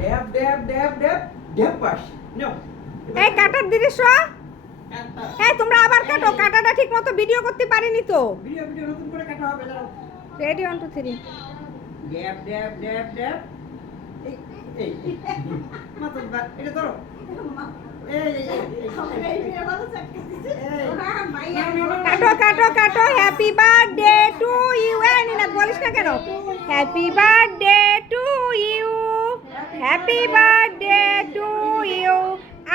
ড্যাব ড্যাব ড্যাব ড্যাব ড্যাব pass নাও এই কাটার দৃশ্য। এই তোমরা আবার কাটো, কাটাটা ঠিক মতো ভিডিও করতে পারিনি তো। ভিডিও ভিডিও নতুন করে কাটা হবে দাঁড়াও রেডি 1 2 3। ড্যাব ড্যাব ড্যাব ড্যাব এই এই মাথা বাট এটা ধরো কাটো কাটো কাটো। Happy birthday to you. এই নিনাদ বলিস না কেন? Happy birthday to you, happy birthday to you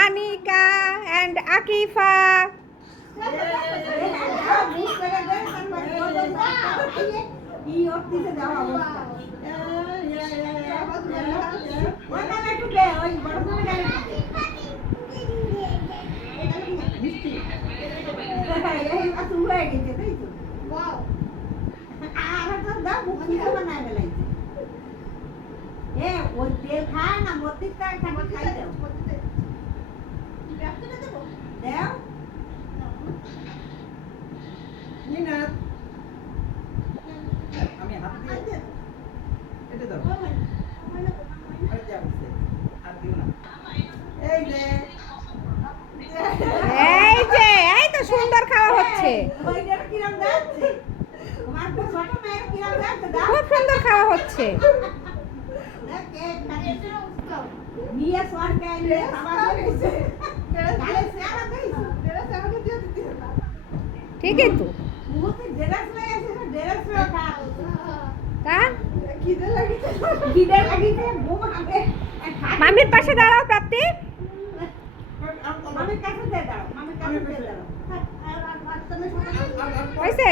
Anika and Akifa. ওই তেল খায় না মতিটা খালি খাই দাও দাও নিনাদ আমি হাত দিয়ে এটা ধরো আরে যা বলছে আর দিও না এই যে এই যে এই তো সুন্দর খাওয়া হচ্ছে, ওইটার কিরম যাচ্ছে তোমার তো ছোট মেয়ের কিরম যাচ্ছে দাও খুব সুন্দর খাওয়া হচ্ছে। নিয়ে সরকে নিয়ে খাবার দিয়েছে তাহলে সেরা দিয়েছে ঠিকই তো। মুহূর্তে জেলাস হয়ে আছে জেলাস হয়ে খাওয়া তা খিদে লাগিছে বোমা হবে মামির পাশে দাঁড়াও প্রাপ্তি। মামির কাছে দিয়ে দাও মামির কাছে দিয়ে দাও হয়েছে?